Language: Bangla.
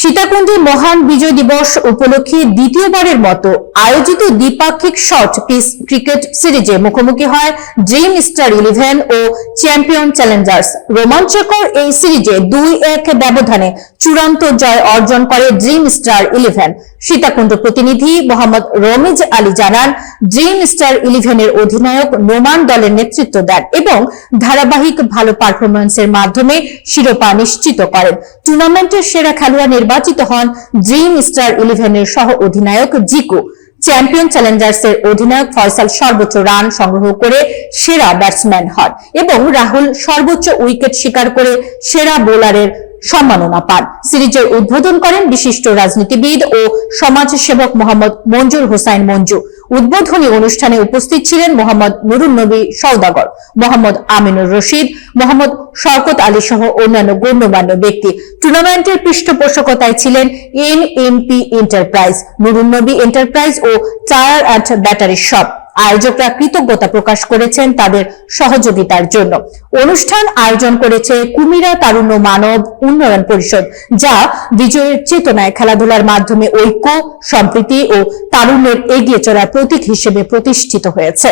সীতাকুণ্ডে মহান বিজয় দিবস উপলক্ষে দ্বিতীয়বারের মতো আয়োজিত দ্বিপাক্ষিক শর্ট পিচ ক্রিকেট সিরিজে মুখোমুখি হয় ড্রিম স্টার 11 ও চ্যাম্পিয়ন চ্যালেঞ্জার্স। রোমাঞ্চকর এই সিরিজে 2-1 ব্যবধানে চূড়ান্ত জয় অর্জন করে ড্রিম স্টার 11। সীতাকুণ্ড প্রতিনিধি মোহাম্মদ রমিজ আলী জানান, ড্রিম স্টার 11 এর অধিনায়ক নোমান দলের নেতৃত্ব দেন এবং ধারাবাহিক ভালো পারফরম্যান্সের মাধ্যমে শিরোপা নিশ্চিত করেন। টুর্নামেন্টের সেরা খেলোয়াড় নির্বাচিত হন ড্রিম স্টার 11 এর সহ অধিনায়ক জিকু। চ্যাম্পিয়ন চ্যালেঞ্জার্সের অধিনায়ক ফয়সাল সর্বোচ্চ রান সংগ্রহ করে সেরা ব্যাটসম্যান হন এবং রাহুল সর্বোচ্চ উইকেট শিকার করে সেরা বোলারের সম্মাননা পান। সিরিজের উদ্বোধন করেন বিশিষ্ট রাজনীতিবিদ ও সমাজসেবক মোহাম্মদ মঞ্জুর হোসাইন মঞ্জু। উদ্বোধনী অনুষ্ঠানে উপস্থিত ছিলেন মোহাম্মদ নুরুন নবী সওদাগর, মোহাম্মদ আমিনুর রশিদ, মোহাম্মদ শওকত আলী সহ অন্যান্য গণ্যমান্য ব্যক্তি। টুর্নামেন্টের পৃষ্ঠপোষকতায় ছিলেন NMP enterprise, Nurun Nabi enterprise ও টায়ার অ্যান্ড ব্যাটারি শপ। আয়োজকরা কৃতজ্ঞতা প্রকাশ করেছেন তাদের সহযোগিতার জন্য। অনুষ্ঠান আয়োজন করেছে কুমিরা তারুণ্য মানব উন্নয়ন পরিষদ, যা বিজয়ের চেতনায় খেলাধুলার মাধ্যমে ঐক্য, সম্প্রীতি ও তারুণ্যের এগিয়ে চলার প্রতীক হিসেবে প্রতিষ্ঠিত হয়েছে।